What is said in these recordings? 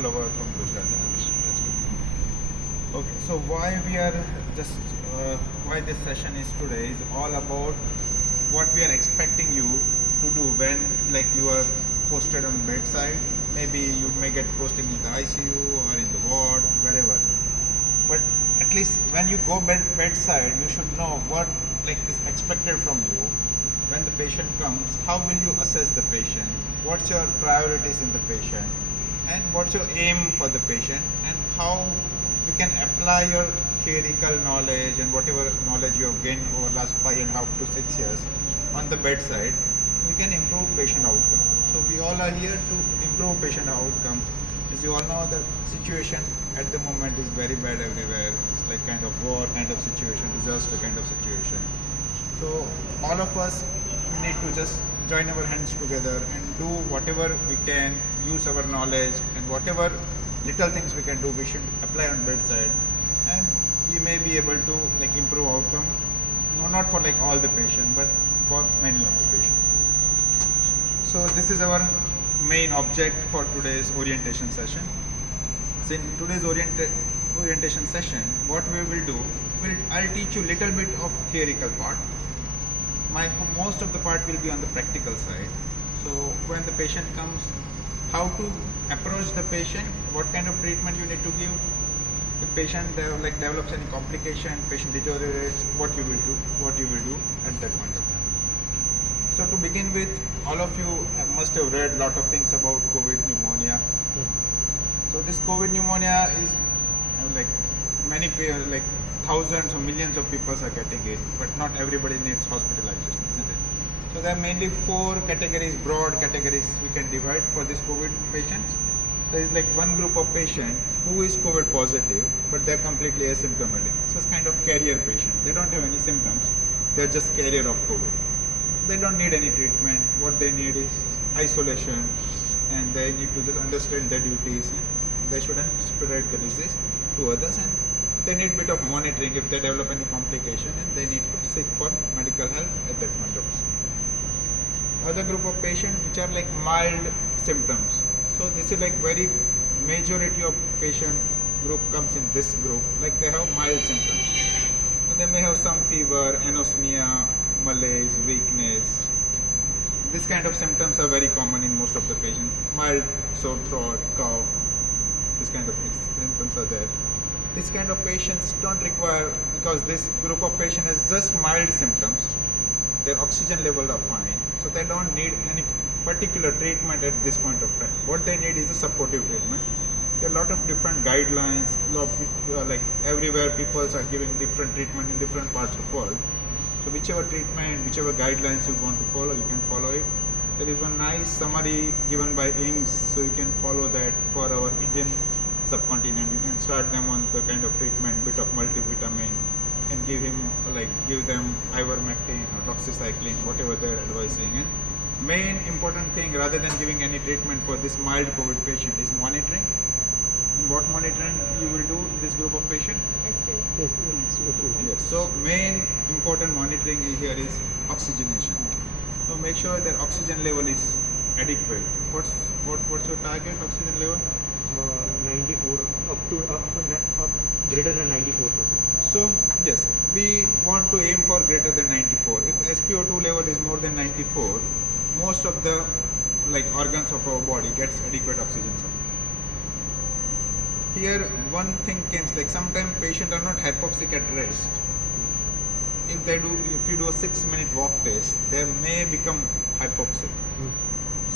all over from Gujarat. That's good. Okay, so why we are just why this session is today is all about what we are expecting you to do when like you are posted on bedside. Maybe you may get posted in the ICU or in the ward, wherever. But at least when you go bedside, you should know what like is expected from you. When the patient comes, how will you assess the patient? What's your priorities in the patient? And what's your aim for the patient? And how you can apply your theoretical knowledge and whatever knowledge you have gained over last 5.5 to 6 years on the bedside, we can improve patient outcome. So we all are here to improve patient outcome. As you all know, the situation at the moment is very bad everywhere. It's like kind of war kind of situation, disaster kind of situation. So all of us need to just join our hands together and do whatever we can, use our knowledge, and whatever little things we can do, we should apply on bedside, and we may be able to like improve outcome. No, not for like all the patient, but for many of the patients. So this is our main object for today's orientation session. So in today's orientation session, what we will do, I'll teach you little bit of theoretical part. Most of the part will be on the practical side. So when the patient comes, how to approach the patient, what kind of treatment you need to give. The patient develops any complication, patient deteriorates, what you will do at that point of time. So to begin with, all of you must have read a lot of things about COVID pneumonia. So this COVID pneumonia is like many like thousands or millions of people are getting it, but not everybody needs hospitalization, isn't it? So there are mainly 4 categories, broad categories we can divide for this COVID patients. There is like one group of patients who is COVID positive, but they're completely asymptomatic. So it's kind of carrier patients. They don't have any symptoms. They're just carrier of COVID. They don't need any treatment. What they need is isolation, and they need to just understand their duties. They shouldn't spread the disease to others, and they need a bit of monitoring if they develop any complication, and they need to seek for medical help at that point of time. Other group of patients which are like mild symptoms. So this is like very majority of patient group comes in this group, like they have mild symptoms. So they may have some fever, anosmia, malaise, weakness. This kind of symptoms are very common in most of the patients. Mild sore throat, cough, this kind of symptoms are there. This kind of patients don't require, because this group of patients has just mild symptoms, their oxygen level are fine, so they don't need any particular treatment at this point of time. What they need is a supportive treatment. There are a lot of different guidelines, like everywhere people are giving different treatment in different parts of the world. So whichever treatment, whichever guidelines you want to follow, you can follow it. There is one nice summary given by AIMS, so you can follow that for our Indian subcontinent. You can start them on the kind of treatment, bit of multivitamin, and give them ivermectin or doxycycline, whatever they're advising. And main important thing, rather than giving any treatment for this mild COVID patient, is monitoring. And what monitoring you will do in this group of patient? Yes. So main important monitoring here is oxygenation. So make sure that oxygen level is adequate. What's your target oxygen level? 94 up greater than 94%. So yes, we want to aim for greater than 94. If SpO2 level is more than 94, most of the organs of our body gets adequate oxygen supply. Here one thing comes, like sometimes patients are not hypoxic at rest. If you do a 6-minute walk test, they may become hypoxic.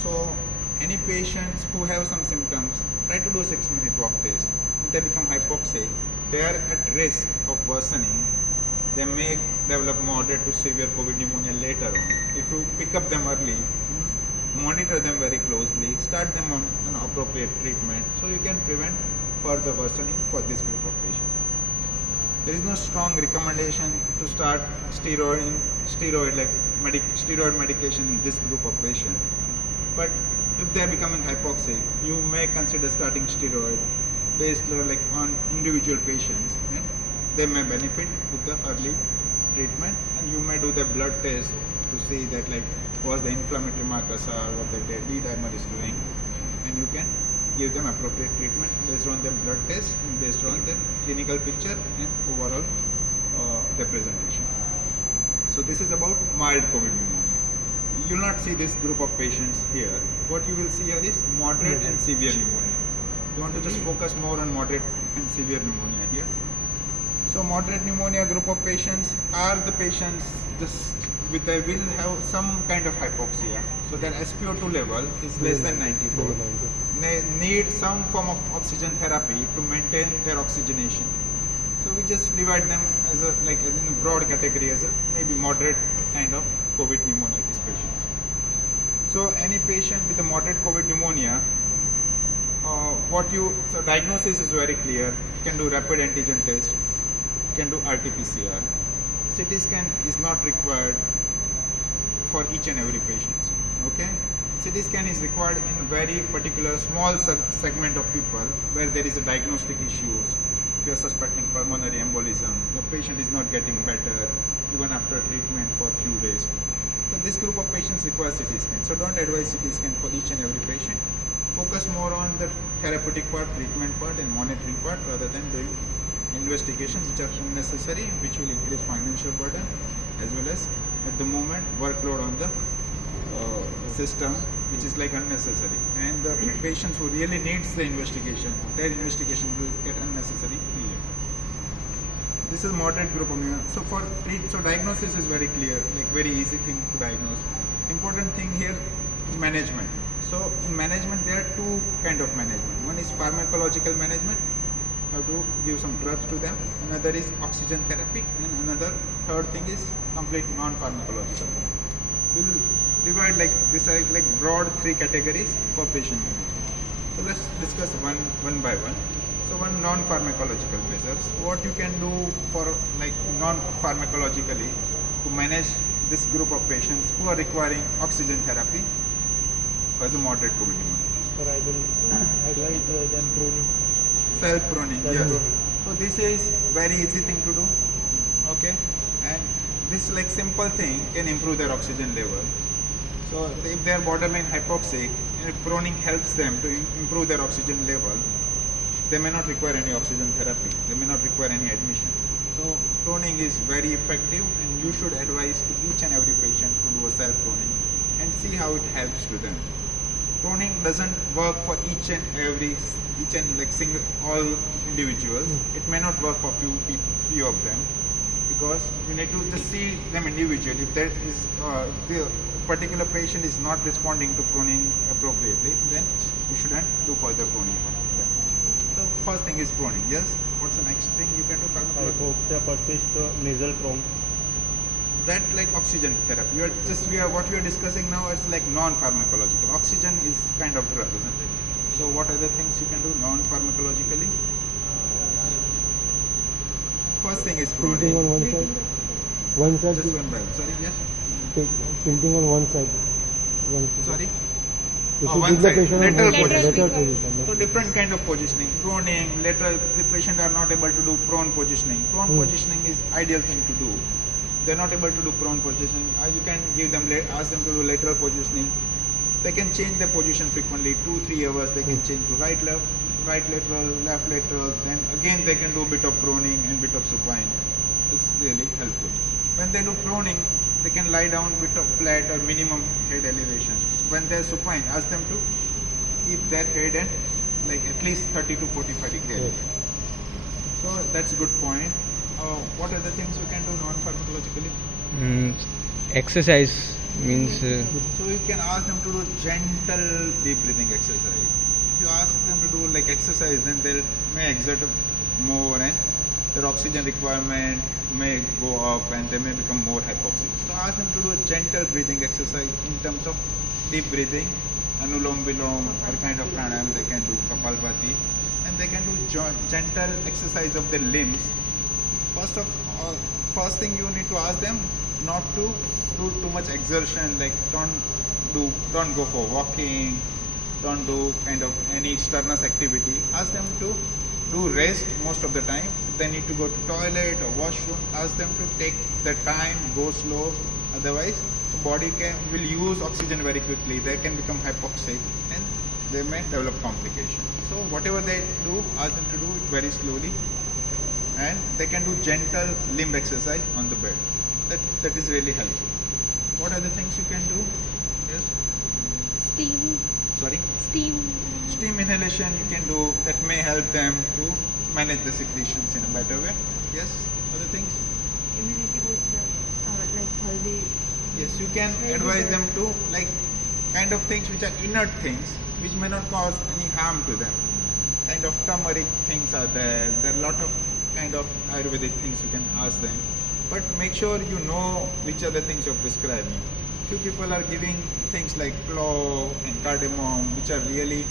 So any patients who have some symptoms, try to do a 6-minute walk test. If they become hypoxic, they are at risk of worsening. They may develop moderate to severe COVID pneumonia later on. If you pick up them early, monitor them very closely, start them on an appropriate treatment, so you can prevent further worsening for this group of patients. There is no strong recommendation to start steroid medication in this group of patients. But if they are becoming hypoxic, you may consider starting steroid based on individual patients. And they may benefit with the early treatment, and you may do the blood test to see that what the inflammatory markers are, what the D dimer is doing, and you can give them appropriate treatment based on their blood test and based on their clinical picture and overall their presentation. So this is about mild COVID pneumonia. You will not see this group of patients here. What you will see here is moderate and severe pneumonia. You want to just focus more on moderate and severe pneumonia here. So moderate pneumonia group of patients are the patients just with they will have some kind of hypoxia. So their SpO2 level is less than 94. They need some form of oxygen therapy to maintain their oxygenation. So we just divide them as a like as in a broad category as a maybe moderate kind of COVID pneumonitis patient. So any patient with a moderate COVID pneumonia, so diagnosis is very clear. You can do rapid antigen test, you can do RT-PCR. CT scan is not required for each and every patient. Okay, CT scan is required in very particular small segment of people where there is a diagnostic issues. If you are suspecting pulmonary embolism, the patient is not getting better even after treatment for a few days. So this group of patients require CT scan. So don't advise CT scan for each and every patient. Focus more on the therapeutic part, treatment part and monitoring part rather than doing investigations which are unnecessary, which will increase financial burden as well as at the moment workload on the system, which is like unnecessary. And the patients who really needs the investigation, their investigation will get unnecessary delay. This is moderate group of pneumonia. So diagnosis is very clear, like very easy thing to diagnose. Important thing here, management. So in management there are two kind of management. One is pharmacological management. You have to give some drugs to them. Another is oxygen therapy, and another third thing is complete non-pharmacological. We'll divide like this like broad three categories for patient management. So let's discuss one by one. So one non-pharmacological measures. What you can do for like non-pharmacologically to manage this group of patients who are requiring oxygen therapy as a moderate COVID pneumonia. Sir, I will advise them pruning. Self-pruning, yes. Self-pruning. So this is very easy thing to do, okay? And this like simple thing can improve their oxygen level. So if they are borderline hypoxic, and if pruning helps them to improve their oxygen level, they may not require any oxygen therapy. They may not require any admission. So pruning is very effective, and you should advise to each and every patient to do a self-pruning and see how it helps to them. Pruning doesn't work for each and like all individuals. It may not work for few of them because you need to just see them individually. If there is the particular patient is not responding to pruning appropriately, then you shouldn't do further pruning. The first thing is pruning. Yes. What's the next thing you can do? I hope they purchased nasal prong. That like oxygen therapy. What we are discussing now is like non-pharmacological. Oxygen is kind of drug, isn't it? So what other things you can do non-pharmacologically? First thing is Tilting on pruning. one side. Just one by one. Sorry, yes. Tilting on one side. Sorry. You Oh, should one give the side. patient Lateral on position. lateral position. So different kind of positioning. Proning, lateral. The patient are not able to do prone positioning. Prone positioning is ideal thing to do. They're not able to do prone positioning. You can give them, ask them to do lateral positioning. They can change their position frequently. 2-3 hours they can change to right lateral, left lateral. Then again they can do a bit of proning and bit of supine. It's really helpful. When they do proning, they can lie down bit of flat or minimum head elevation. When they're supine, ask them to keep their head at like at least 30 to 45 degrees. Yes. So that's a good point. What are the things we can do non-pharmacologically? Exercise means So you can ask them to do gentle deep breathing exercise. If you ask them to do like exercise, then they may exert more and their oxygen requirement may go up and they may become more hypoxic. So ask them to do a gentle breathing exercise in terms of deep breathing, anulom vilom or kind of pranayam. They can do kapalbhati and they can do gentle exercise of their limbs. First thing you need to ask them not to do too much exertion, like don't go for walking, don't do kind of any strenuous activity. Ask them to do rest most of the time. If they need to go to toilet or washroom, ask them to take the time, go slow. Otherwise, the body will use oxygen very quickly. They can become hypoxic and they may develop complications. So whatever they do, ask them to do it very slowly, and they can do gentle limb exercise on the bed. That is really helpful. What are the things you can do? Yes. Steam. Sorry. Steam. Steam inhalation you can do, that may help them to manage the secretions in a better way. Yes. Other things? Immunity booster. Like haldi. Yes, you can Maybe advise the- them to like kind of things which are inert things which may not cause any harm to them. Kind of turmeric things are there. There are a lot of kind of Ayurvedic things you can ask them. But make sure you know which are the things you're prescribing. Few people are giving things like clove and cardamom, which are really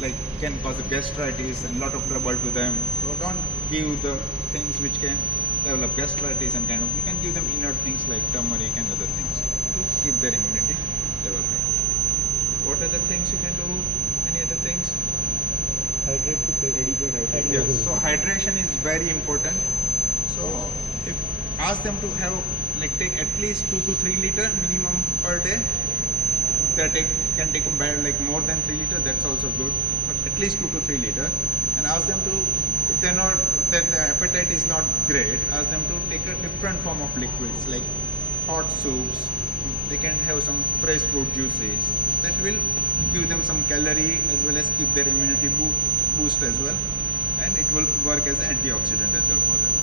like can cause gastritis and lot of trouble to them. So don't give the things which can develop gastritis and kind of. You can give them inert things like turmeric and other things to keep their immunity developing. What are the things you can do? Any other things? Hydrate to take. Yes. So hydration is very important. So if ask them to have like take at least 2 to 3 liter minimum per day. Can take a bed like more than 3 liter. That's also good. But at least 2 to 3 liter. And ask them to, if they're not, that the appetite is not great, ask them to take a different form of liquids like hot soups. They can have some fresh fruit juices. That will give them some calorie as well as keep their immunity boost as well. And it will work as an antioxidant as well for them.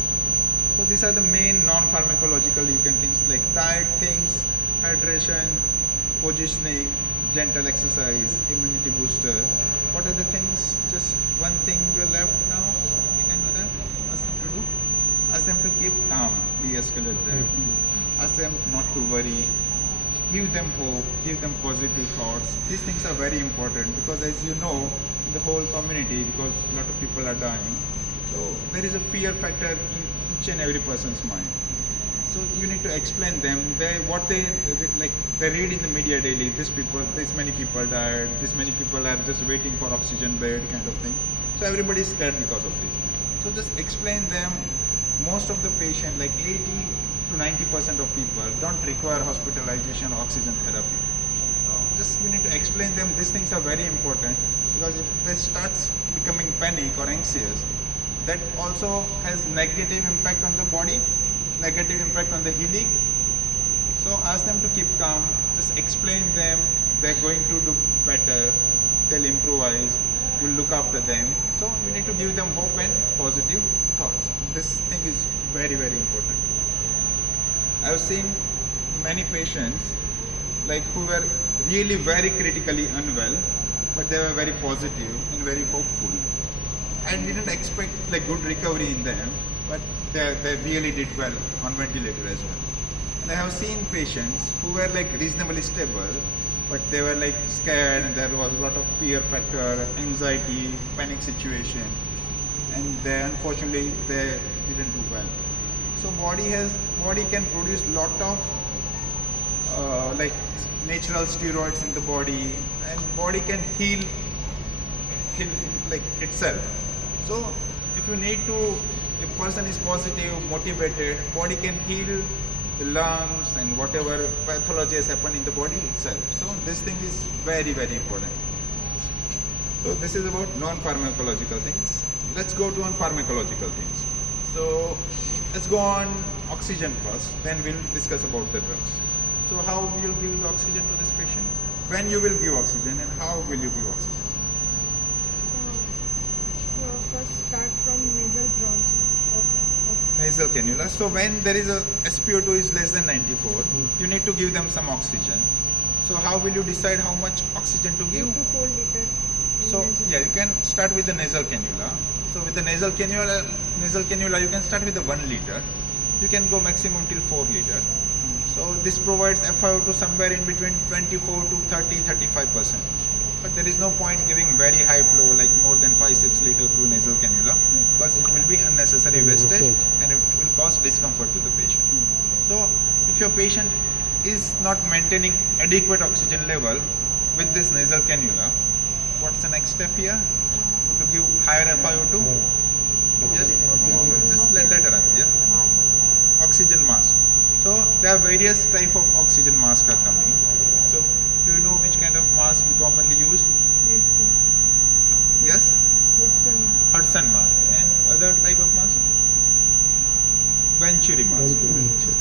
So these are the main non-pharmacological you can things like diet things, hydration, positioning, gentle exercise, immunity booster. What are the things? Just one thing we're left now. You can do that. Ask them to do. Ask them to keep calm, de-escalate them. Ask them not to worry. Give them hope. Give them positive thoughts. These things are very important because, as you know, in the whole community, because a lot of people are dying, so there is a fear factor in each and every person's mind. So you need to explain them what they like. They read in the media daily. This many people died. This many people are just waiting for oxygen bed, kind of thing. So everybody is scared because of this. So just explain them. Most of the patient, like 80 to 90% of people, don't require hospitalization or oxygen therapy. Just you need to explain them. These things are very important because if they start becoming panic or anxious, that also has negative impact on the body, negative impact on the healing. So ask them to keep calm, just explain them, they're going to do better, they'll improvise, you'll look after them. So you need to give them hope and positive thoughts. This thing is very, very important. I've seen many patients like who were really very critically unwell, but they were very positive and very hopeful. I didn't expect like good recovery in them, but they really did well on ventilator as well. And I have seen patients who were like reasonably stable, but they were like scared and there was a lot of fear factor, anxiety, panic situation, and unfortunately they didn't do well. So body can produce lot of like natural steroids in the body, and body can heal like itself. So if you need to, if person is positive, motivated, body can heal the lungs and whatever pathology has happened in the body itself. So this thing is very, very important. So this is about non-pharmacological things. Let's go to on pharmacological things. So let's go on oxygen first, then we'll discuss about the drugs. So how will you give the oxygen to this patient? When you will give oxygen and how will you give oxygen? First start from nasal bronze. Nasal cannula. So when there is a SpO2 is less than 94, you need to give them some oxygen. So how will you decide how much oxygen to 2 give? to 4 liter. in So nasal. yeah, you can start with the nasal cannula. So with the nasal cannula, you can start with the 1 liter. You can go maximum till 4 liter. So this provides FiO2 somewhere in between 24 to 35%. But there is no point giving very high flow like more than 5-6 liter through nasal cannula because it will be unnecessary wastage and it will cause discomfort to the patient. So if your patient is not maintaining adequate oxygen level with this nasal cannula, what's the next step here? To give higher FiO2? Yes? Just let her answer, yeah? Oxygen mask. So there are various type of oxygen masks are coming. So do you know which kind of mask we commonly use? Medicine.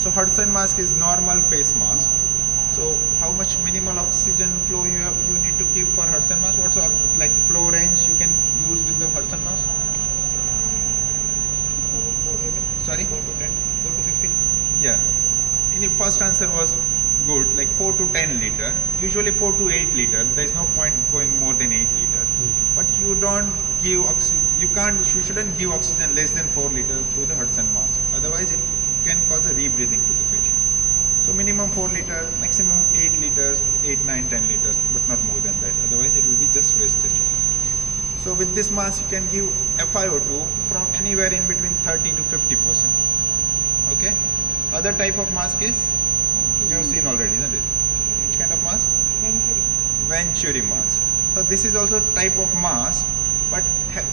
So Hudson mask is normal face mask. So how much minimal oxygen flow you need to keep for Hudson mask? What's the like flow range you can use with the Hudson mask? Sorry? 4 to 10, 4 to 15. Yeah. In the first answer was good, like 4 to 10 liter. Usually 4 to 8 liter. There is no point going more than 8 liter. But you don't give you shouldn't give oxygen less than 4 liters through the Hudson mask. Otherwise it can cause a rebreathing to the patient. So minimum 4 liters, maximum 8 liters, 8, 9, 10 liters, but not more than that. Otherwise it will be just wasted. So with this mask you can give FiO2 from anywhere in between 30 to 50%. Okay. Other type of mask is you have seen already, isn't it? Which kind of mask? Venturi mask. So this is also type of mask, but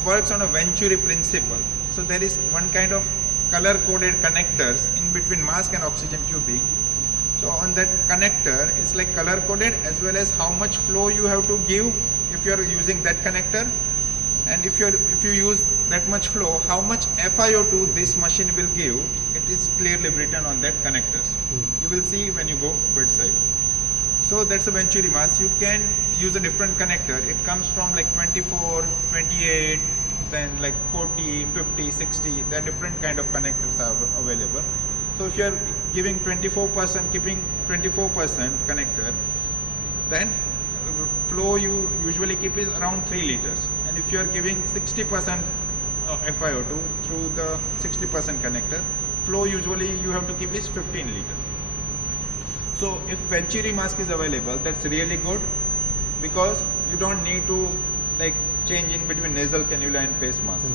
works on a Venturi principle. So there is one kind of color-coded connectors in between mask and oxygen tubing. So on that connector, it's like color-coded as well as how much flow you have to give if you are using that connector, and if you use that much flow, how much FiO2 this machine will give. It is clearly written on that connectors. You will see when you go bedside. So that's a Venturi mask. You can use a different connector. It comes from like 24, 28, then like 40, 50, 60. There are different kind of connectors are available. So if you are giving 24%, keeping 24% connector, then flow you usually keep is around 3 liters. And if you are giving 60% FiO2 through the 60% connector, flow usually you have to keep is 15 liters. So if Venturi mask is available, that's really good, because you don't need to like change in between nasal cannula and face mask,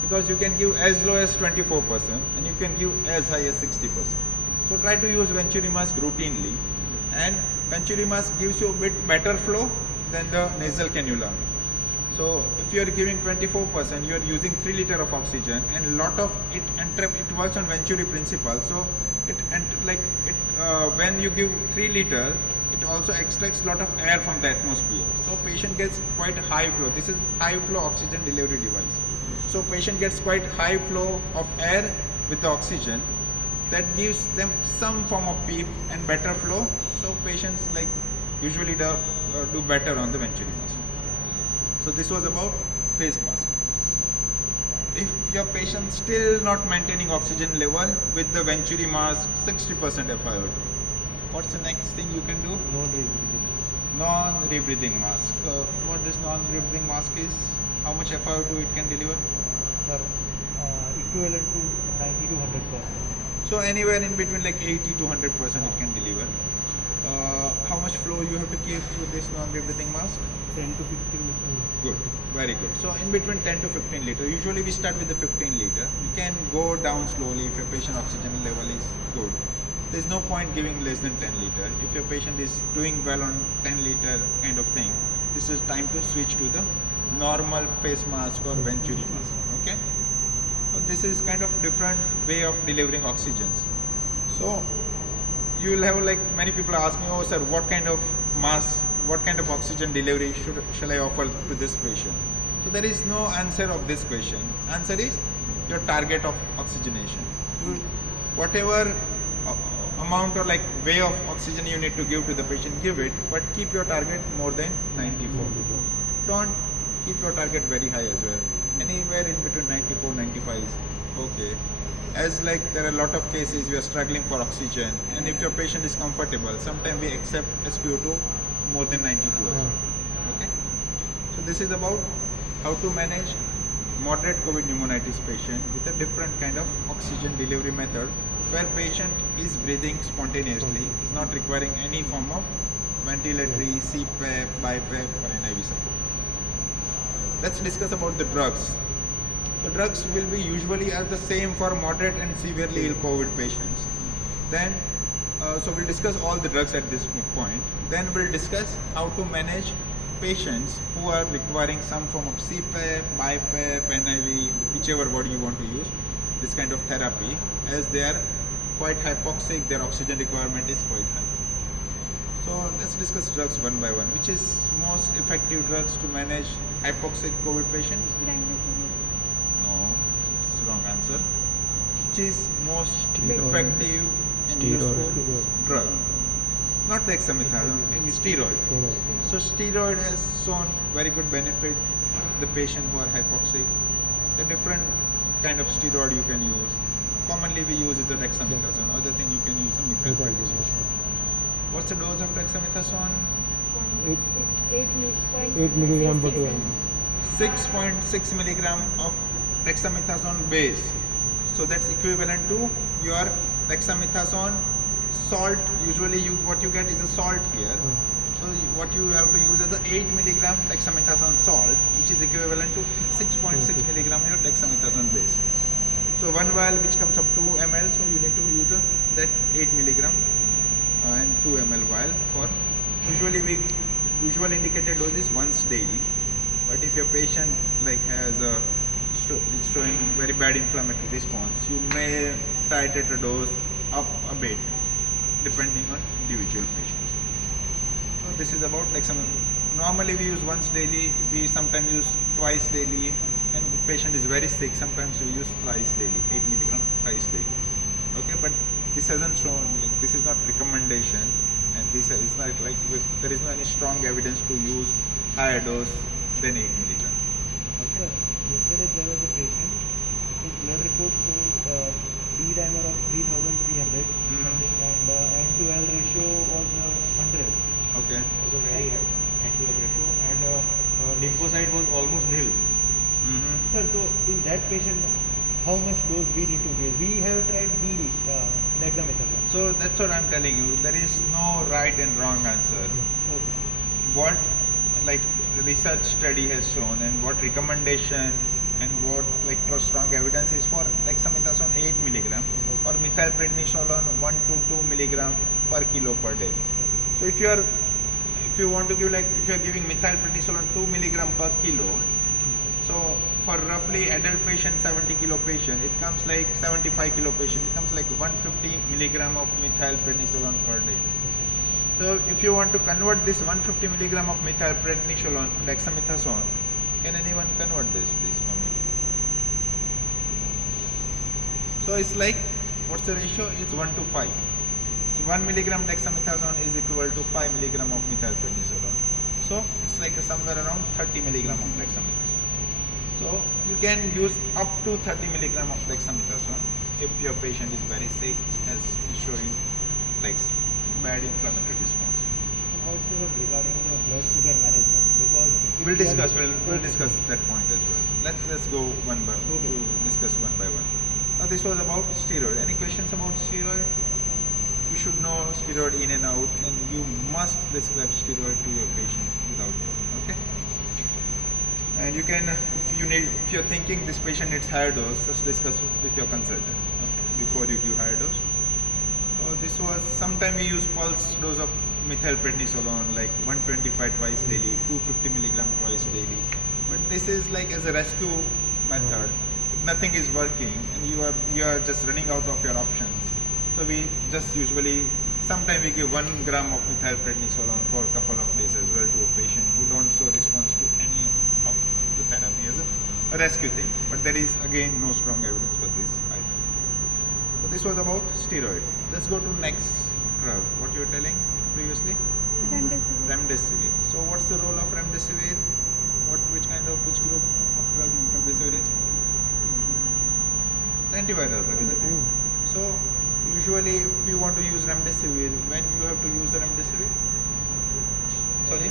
because you can give as low as 24% and you can give as high as 60%. So try to use Venturi mask routinely, and Venturi mask gives you a bit better flow than the nasal cannula. So if you are giving 24%, you are using 3 liters of oxygen, and lot of it works on Venturi principle. So when you give 3 liters, it also extracts lot of air from the atmosphere. So patient gets quite high flow. This is high flow oxygen delivery device. So patient gets quite high flow of air with the oxygen. That gives them some form of PEEP and better flow. So patients like usually do better on the Venturi mask. So this was about face mask. If your patient still not maintaining oxygen level with the Venturi mask 60% FiO2, what's the next thing you can do? Non-rebreathing. Non-rebreathing mask. What this non-rebreathing mask is? How much FiO2 it can deliver? Sir, equivalent to 90 to 100%. So anywhere in between like 80 to 100% it can deliver. How much flow you have to keep through this non-rebreathing mask? 10 to 15 liters. Good, very good. So in between 10 to 15 liter. Usually we start with the 15 liter. You can go down slowly if your patient oxygen level is good. There's no point giving less than 10 liter. If your patient is doing well on 10 liter kind of thing, this is time to switch to the normal face mask or Venturi mask. Okay. So this is kind of different way of delivering oxygens. So you will have like many people ask me, oh sir, what kind of mask, what kind of oxygen delivery shall I offer to this patient? So there is no answer of this question. Answer is your target of oxygenation. Whatever amount or like way of oxygen you need to give to the patient, give it, but keep your target more than 94. Don't keep your target very high as well. Anywhere in between 94, 95 is okay. As like there are a lot of cases we are struggling for oxygen, and if your patient is comfortable, sometimes we accept SpO2 more than 92 as well. Okay. So this is about how to manage moderate COVID pneumonitis patient with a different kind of oxygen delivery method, where patient is breathing spontaneously, is not requiring any form of ventilatory, CPAP, BiPAP or NIV support. Let's discuss about the drugs. The drugs will be usually are the same for moderate and severely ill COVID patients. Then, so we'll discuss all the drugs at this point. Then we'll discuss how to manage patients who are requiring some form of CPAP, BiPAP, NIV, whichever word you want to use, this kind of therapy, as they are quite hypoxic, their oxygen requirement is quite high. So let's discuss drugs one by one. Which is most effective drugs to manage hypoxic COVID patients? No, it's wrong answer. which is most Steroid. effective and Steroid. useful drug? Not dexamethasone, it's steroid. Steroid. So steroid has shown very good benefit the patient who are hypoxic. The different kind of steroid you can use. Commonly we use is the dexamethasone. Other thing you can use the methylprednisolone. What's the dose of dexamethasone? 8 milligram per 2 ml. 6.6 milligram of dexamethasone base. So that's equivalent to your dexamethasone salt. Usually what you get is a salt here. So what you have to use is the 8 milligram dexamethasone salt, which is equivalent to 6.6 milligram your dexamethasone base. So one vial which comes up 2 ml, so you need to use that 8 milligram and 2 ml vial for usual indicated dose is once daily. But if your patient has is showing very bad inflammatory response, you may titrate the dose up a bit depending on individual patients. So this is about dexamethasone. Normally we use once daily, we sometimes use twice daily, and the patient is very sick, sometimes we use thrice daily, 8 milligram thrice daily. Okay, but this hasn't shown, this is not recommendation, and this is not there is no any strong evidence to use higher dose than 8 milligram. Sir, yesterday there was a patient, his blood report showed D-dimer of 3300 and N2L ratio was 100. Okay. Was a very high N2L ratio, and lymphocyte was almost nil. Sir, so in that patient, how much dose we need to give? We have tried BD, dexamethasone. So that's what I'm telling you. There is no right and wrong answer. Okay. What the research study has shown and what recommendation and what strong evidence is for dexamethasone 8 milligram or methylprednisolone 1 to 2 milligram per kilo per day. So if you want to give if you are giving methylprednisolone 2 milligram per kilo, so for roughly adult patient 70 kilo patient, it comes 75 kilo patient, it comes 150 milligram of methylprednisolone per day. So if you want to convert this 150 milligram of methylprednisolone to dexamethasone, can anyone convert this please for me? So it's what's the ratio? It's 1 to 5. So 1 milligram dexamethasone is equal to 5 milligram of methylprednisolone. So it's somewhere around 30 milligram of dexamethasone. So you can use up to 30 milligram of dexamethasone if your patient is very sick, is showing bad inflammatory response. Also regarding the blood sugar management, because We'll discuss that point as well. Let's go discuss one by one. Now this was about steroid. Any questions about steroid? You should know steroid in and out, and you must prescribe steroid to your patient without fail. Okay? And you can, if you're thinking this patient needs higher dose, just discuss with your consultant before you give higher dose. This was, sometime we use pulse dose of methylprednisolone 125 twice daily, 250 milligram twice daily. But this is as a rescue method. Nothing is working and you are just running out of your options. So we just usually, sometimes we give 1 gram of methylprednisolone for a couple of days as well to a patient who don't show response to any of the therapy as a rescue thing. But there is again no strong evidence for this either. So this was about steroid. Let's go to next drug. What you were telling previously? Remdesivir. Remdesivir. So what's the role of remdesivir? Which group of drug remdesivir is? It's antiviral drug, isn't it? So usually if you want to use remdesivir, when you have to use the remdesivir? Sorry?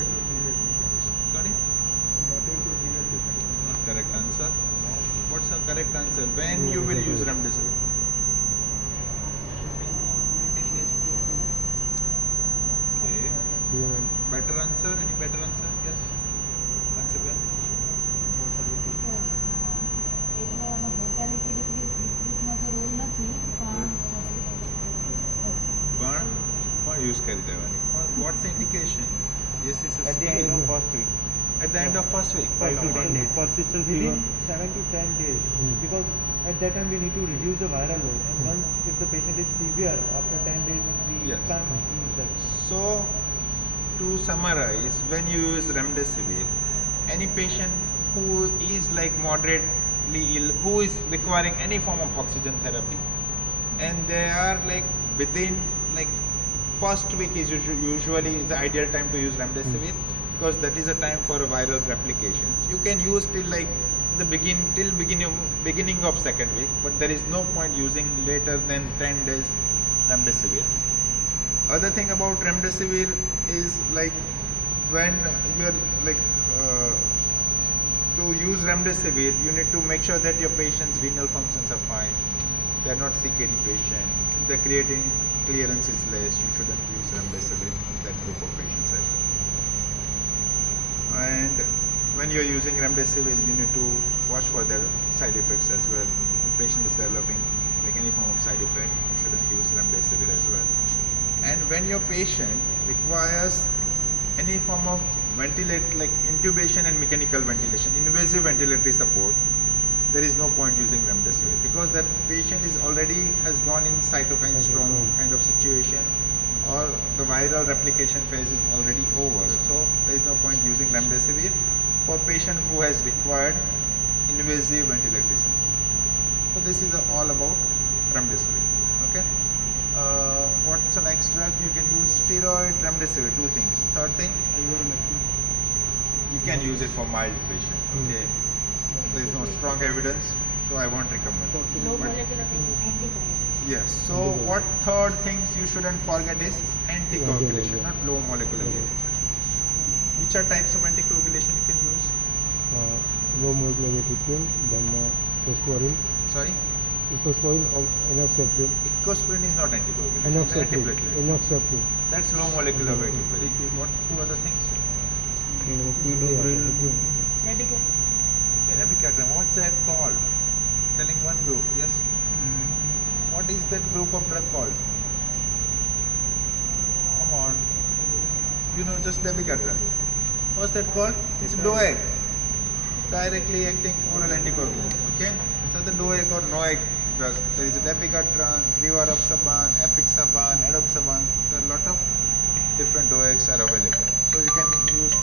Not correct answer. What's the correct answer? When you will use remdesivir? Better answer? Any better answer? Yes? Answer well. પણ use કરી દેવાની. What's the indication? Yes, it's a at the end of first week. At the end of first week. 5 to 10 days. Persistent within fever. 7 to 10 days. Because at that time we need to reduce the viral load. And once if the patient is severe, after 10 days we Yes. can't use that. So, to summarize, when you use remdesivir, any patient who is moderately ill, who is requiring any form of oxygen therapy, and they are like within like first week is usually is the ideal time to use remdesivir because that is a time for a viral replication. You can use till like beginning of second week, but there is no point using later than 10 days remdesivir. Other thing about remdesivir is like when you're like to use remdesivir, you need to make sure that your patient's renal functions are fine. They are not CKD patient. If the creatinine clearance is less, you shouldn't use remdesivir in that group of patients as well. And when you're using remdesivir, you need to watch for their side effects as well. If patient is developing like any form of side effect, you shouldn't use remdesivir as well. And when your patient requires any form of like intubation and mechanical ventilation, invasive ventilatory support, there is no point using remdesivir because that patient is already has gone in cytokine storm kind of situation, or the viral replication phase is already over. So there is no point using remdesivir for patient who has required invasive ventilatory support. So this is all about remdesivir. Okay. What's the next drug? You can use steroid, remdesivir, two things. Third thing, you can use it for mild patients. Okay. There is no strong evidence, so I won't recommend. Low But- molecular weight. Yes. So what third things you shouldn't forget is anticoagulation, not low molecular weight. Which are types of anticoagulation you can use? Low molecular weight equine, then ecosprin, Sorry, ecosprin or enoxaparin, ecosprin is not anticoagulant. It's enoxaparin, antiplatelet. enoxaparin. That's low molecular weight equilibrium. What two other things? Nebicatin. What's that called? Telling one group. Yes. What is that group of drug called? Come on. You know just Nebicatin. What's that called? It's DOAC. Directly acting oral anticoagulant. Okay. So the DOAC or NOAC drug. There is Dabigatran, Rivaroxaban, Apixaban, Edoxaban. There are a lot of different DOACs are available. So you can use